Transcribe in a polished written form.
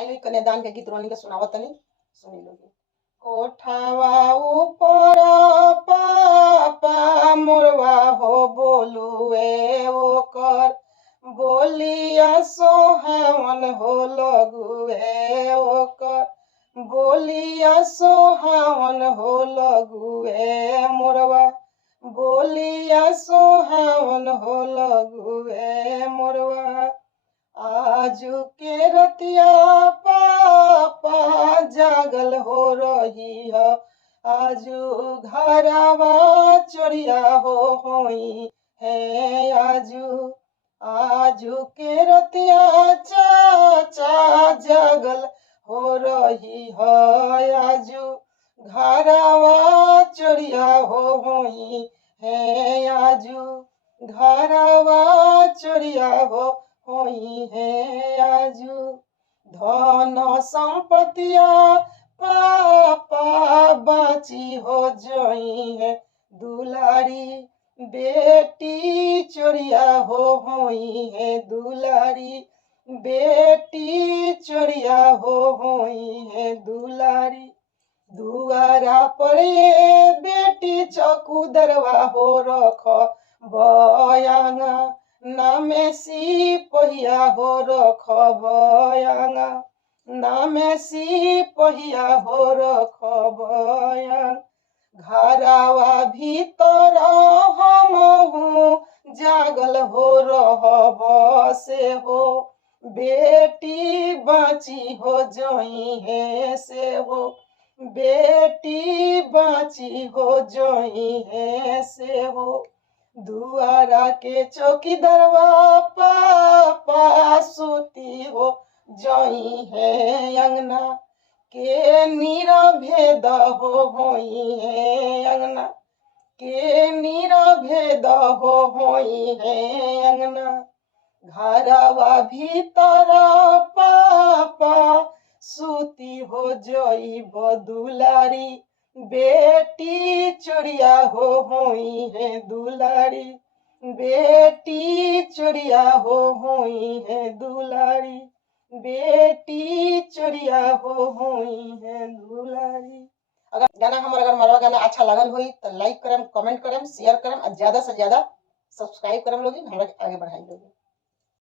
आई लोग कन्यादान के गीत रोनी के सुनावत तनी, सुनी लोगी। कोठावा ऊपर पापा मोरवा हो बोलुए ओकर बोलिया सोहावन हो लगुए ओकर बोलिया सोहावन हो लगुए मोरवा बोलिया सोहावन हो लगुए मोरवा। आजू के रतिया पापा जागल हो रही है आजू घरवा चोरिया हो होई है आजू के रतिया चाचा जागल हो रही है आजू घरवा चोरिया हो होई है आजू घरवा चोरिया हो होई है आजू। धन संपत्तिया पापा बाची हो जोई है दुलारी बेटी चोरिया हो होई है दुलारी बेटी चोरिया हो होई है दुलारी। दुआरा पर ये बेटी चौकुदरवा हो रख बयांगा नामे सिपहिया हो रख बयांगा नामे सिपहिया हो रख बयांग। घरवा भीतर हमहू जागल हो रहब से हो बेटी बाची हो जोई है से हो बेटी बाची हो जोई है से हो। दुआरा के चौकीदारवा पापा सूती हो जोई है अंगना के नीरभेद हो होई है अंगना के नीरभेद हो होई है अंगना। घरवा भीतर पापा सूती हो जोई दुलारी बेटी चोरिया हो होई है दुलारी बेटी चोरिया हो होई है दुलारी बेटी चोरिया हो होई है दुलारी। अगर हमारा गाना अच्छा लगल होई तो लाइक करम कमेंट करम शेयर करम और ज्यादा से ज्यादा सब्सक्राइब करम लोगी हमरा आगे बढ़ाई लोगी।